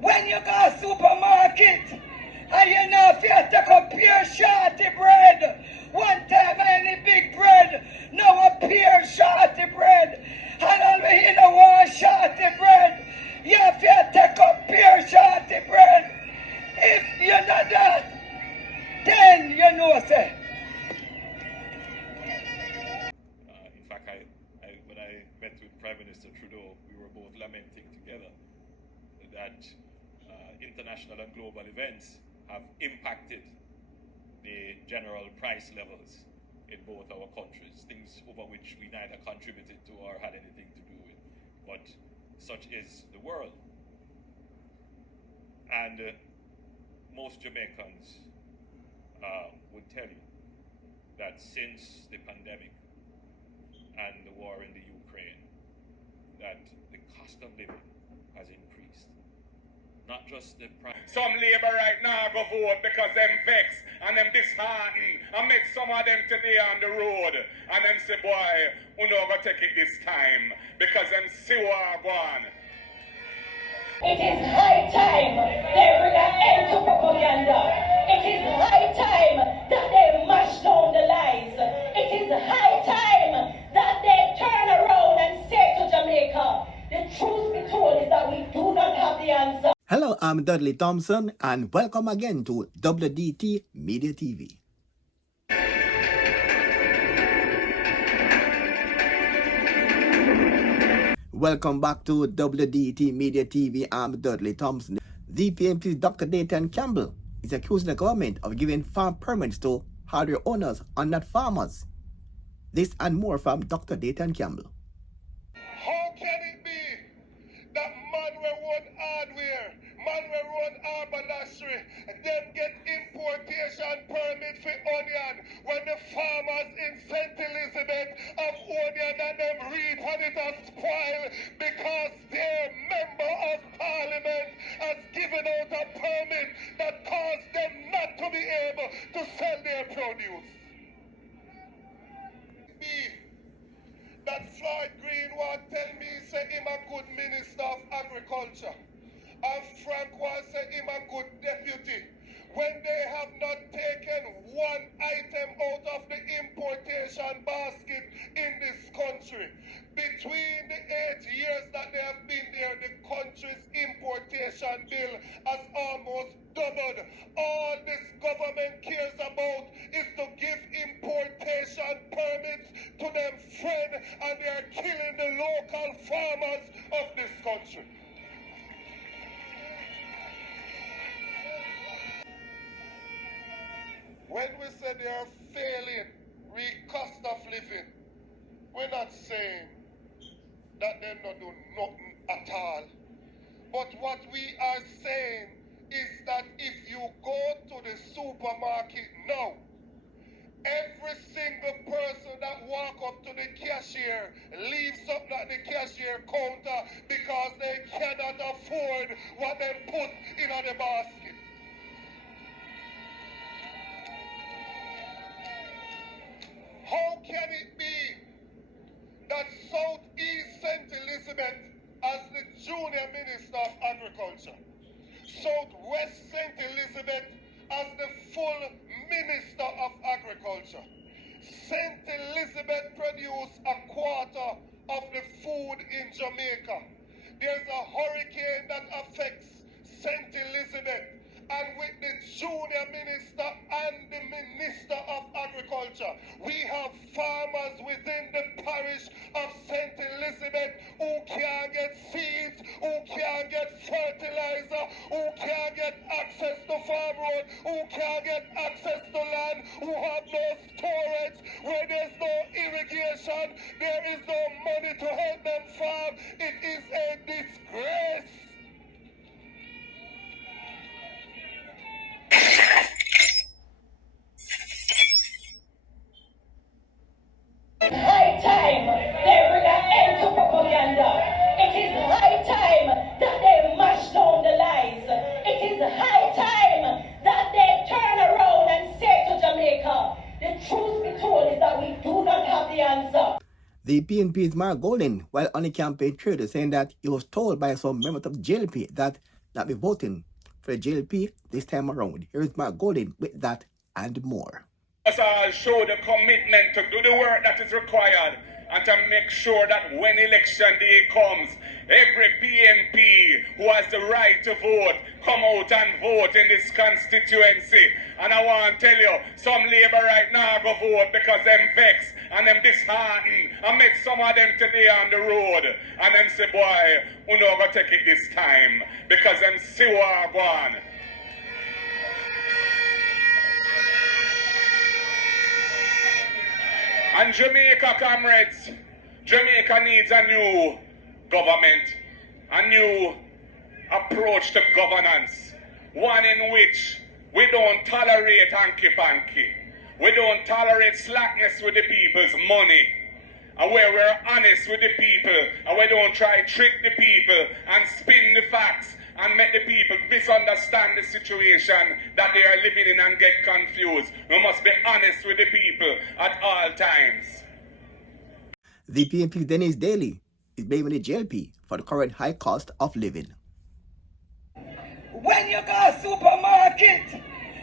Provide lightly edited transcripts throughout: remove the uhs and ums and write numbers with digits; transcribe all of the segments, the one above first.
When you go to supermarket and you know if you take a pure shorty bread, one time any big bread, now a pure shorty bread, and only you know one shorty bread, you have to take a pure shorty bread. If you know that, then you know say. In fact, when I met with Prime Minister Trudeau, we were both lamenting together that international and global events have impacted the general price levels in both our countries, things over which we neither contributed to or had anything to do with. But such is the world. And most Jamaicans would tell you that since the pandemic and the war in the Ukraine, that the cost of living has increased. Not just the price. Some labor right now go vote because them vex and them disheartened and make some of them today on the road and them say, boy, we not gonna take it this time because them see war gone. It is high time they bring an end to propaganda. It is high time that they mash down the lies. It is high time that they turn around and say to Jamaica, the truth be told is that we do not have the answer. Hello, I'm Dudley Thompson, and welcome again to WDT Media TV. Welcome back to WDT Media TV. I'm Dudley Thompson. The PNP's Dr. Dayton Campbell is accusing the government of giving farm permits to hardware owners and not farmers. This and more from Dr. Dayton Campbell. How can it be that man will run hardware, man will run haberdashery, and then get importation permit for onion when the farmers in St. Elizabeth have onion and them reap and it has spoiled because their member of parliament has given out a permit that caused them not to be able to sell their produce? That Floyd Greenwood tell me say him a good minister of agriculture, and Frank was say him a good deputy, when they have not taken one item out of the importation basket in this country. Between the 8 years that they have been there, the country's importation bill has almost doubled. All this government cares about is to give importation permits to them friend, and they are killing the local farmers of this country. When we say they are failing cost of living, we're not saying that they're not doing nothing at all. But what we are saying is that if you go to the supermarket now, every single person that walk up to the cashier leaves something at the cashier counter because they cannot afford what they put in the basket. How can it be that Southeast St. Elizabeth as the junior minister of agriculture, Southwest St. Elizabeth as the full minister of agriculture, St. Elizabeth produces a quarter of the food in Jamaica. There's a hurricane that affects St. Elizabeth, and with the junior minister and the minister of agriculture, we have farmers within the parish of St. Elizabeth who can't get seeds, who can't get fertilizer, who can't get access to farm road, who can't get access to land, who have no storage, where there's no irrigation, there is no money to help them farm. It is a disgrace. High time they bring an end to propaganda. It is high time that they mash down the lies. It is high time that they turn around and say to Jamaica, the truth be told is that we do not have the answer. The PNP's Mark Golden, while on the campaign trail, saying that he was told by some members of JLP that not be voting for the JLP this time around. Here is Mark Golden with that and more. Us all show the commitment to do the work that is required and to make sure that when election day comes, every PNP who has the right to vote come out and vote in this constituency. And I want to tell you, some Labour right now go vote because them vex and them disheartened. I met some of them today on the road and them say, boy, we not gonna take it this time because them see what I want. And Jamaica, comrades, Jamaica needs a new government, a new approach to governance, one in which we don't tolerate hanky-panky, we don't tolerate slackness with the people's money, and where we're honest with the people, and we don't try to trick the people and spin the facts and make the people misunderstand the situation that they are living in and get confused. We must be honest with the people at all times. The PNP's Dennis Daly is blaming the JLP for the current high cost of living. When you go to supermarket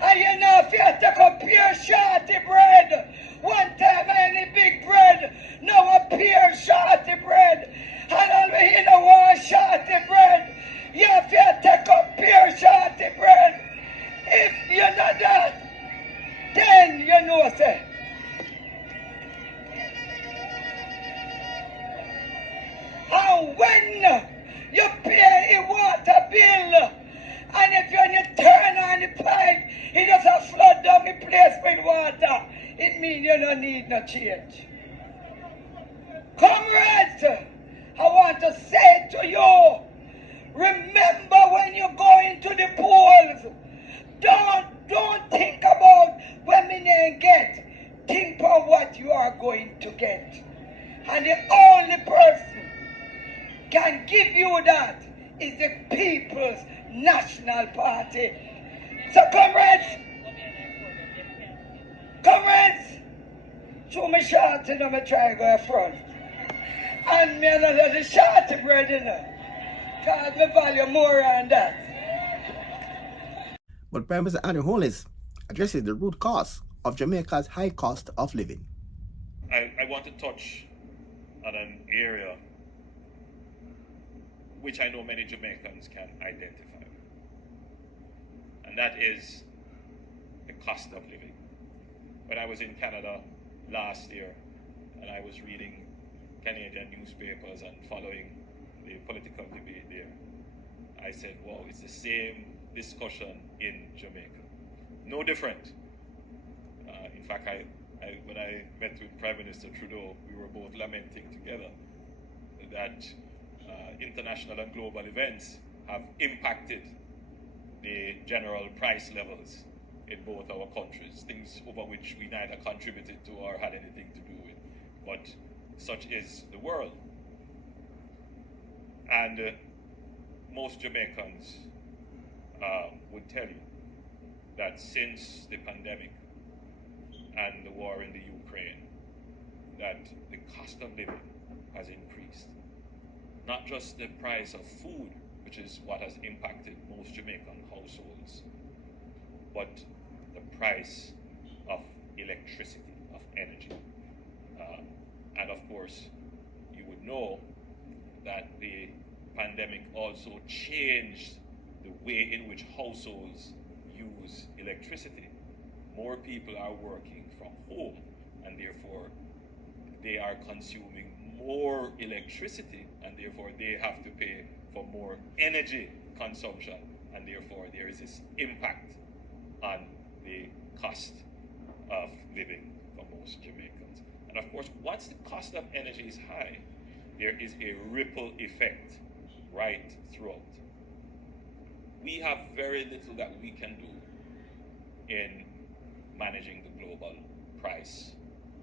and you know if you take a pure shorty bread, one time any big bread, now a pure shorty bread, and all you know one shorty bread, you have to take a pure shorty bread. If you know that, then you know say. And when you pay a water bill, and if you turn on the pipe, it just flood down the place with water, it means you don't need no change. Comrades, I want to say to you, remember when you go into the polls, don't think about what we may get. Think about what you are going to get. And the only person can give you that is the People's National Party. So comrades, show me short and I'm try to go front. And me know there's a shorty bread in there. Because me value more than that. But Prime Minister Andrew Holness addresses the root cause of Jamaica's high cost of living. I want to touch on an area which I know many Jamaicans can identify, and that is the cost of living. When I was in Canada last year and I was reading Canadian newspapers and following the political debate there, I said, wow, it's the same discussion in Jamaica. No different. In fact, when I met with Prime Minister Trudeau, we were both lamenting together that international and global events have impacted the general price levels in both our countries, things over which we neither contributed to or had anything to do with. But such is the world. And most Jamaicans would tell you that since the pandemic and the war in the Ukraine, that the cost of living has increased. Not just the price of food, which is what has impacted most Jamaican households, but the price of electricity, of energy. And of course, you would know that the pandemic also changed the way in which households use electricity. More people are working from home, and therefore they are consuming more electricity, and therefore they have to pay for more energy consumption, and therefore there is this impact on the cost of living for most Jamaicans. And of course, once the cost of energy is high, there is a ripple effect right throughout. We have very little that we can do in managing the global price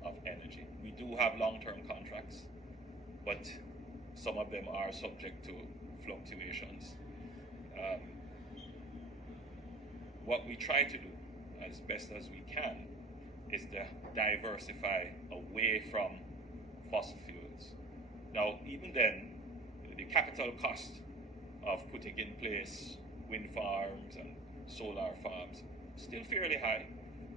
of energy. We do have long-term contracts, but some of them are subject to fluctuations. What we try to do as best as we can is to diversify away from fossil fuels. Now, even then, the capital cost of putting in place wind farms and solar farms, still fairly high.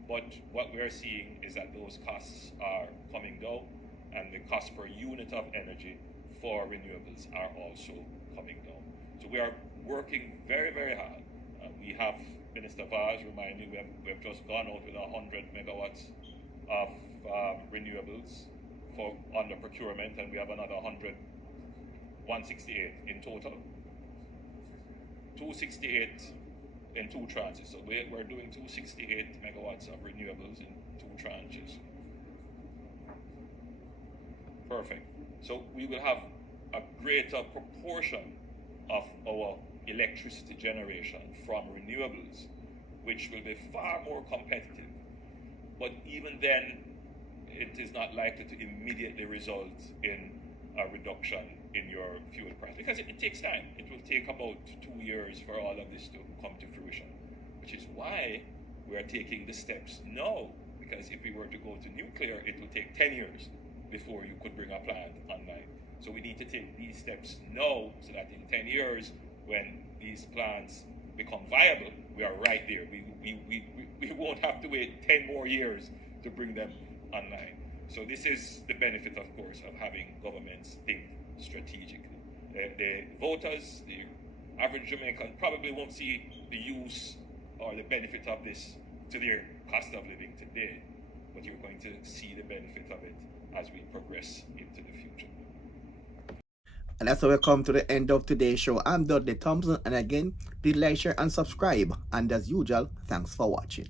But what we're seeing is that those costs are coming down, and the cost per unit of energy for renewables are also coming down. So we are working very, very hard. We have, Minister Vaz, remind me, we have just gone out with 100 megawatts of renewables for under procurement, and we have another 168 in total. 268 in two tranches. So we're doing 268 megawatts of renewables in two tranches. Perfect. So we will have a greater proportion of our electricity generation from renewables, which will be far more competitive. But even then, it is not likely to immediately result in a reduction in your fuel price, because it takes time. It will take about 2 years for all of this to come to fruition, which is why we are taking the steps now, because if we were to go to nuclear, it will take 10 years before you could bring a plant online. So we need to take these steps now, so that in 10 years, when these plants become viable, we are right there. We won't have to wait 10 more years to bring them online. So this is the benefit, of course, of having governments think strategically. The voters, the average Jamaican, probably won't see the use or the benefit of this to their cost of living today, but you're going to see the benefit of it as we progress into the future. And that's how we come to the end of today's show. I'm Dudley Thompson, and again, please like, share, and subscribe. And as usual, thanks for watching.